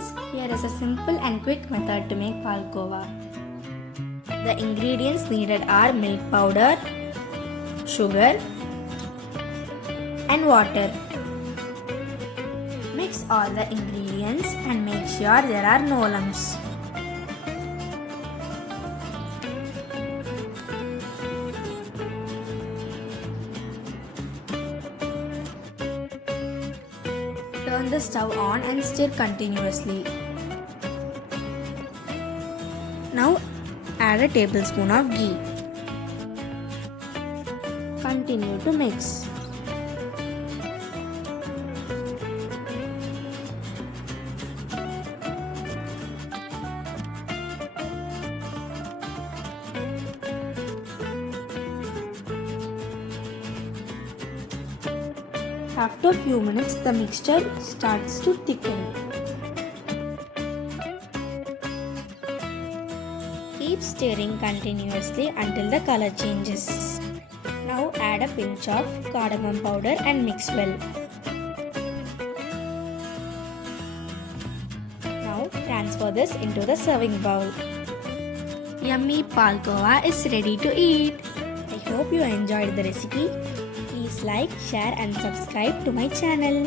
friends, here is a simple and quick method to make Palkova. The ingredients needed are milk powder, sugar and water. Mix all the ingredients and make sure there are no lumps. Turn the stove on and stir continuously. Now add a tablespoon of ghee. Continue to mix. After a few minutes, the mixture starts to thicken. Keep stirring continuously until the color changes. Now add a pinch of cardamom powder and mix well. Now transfer this into the serving bowl. Yummy Palkova is ready to eat. I hope you enjoyed the recipe. Please like, share and subscribe to my channel.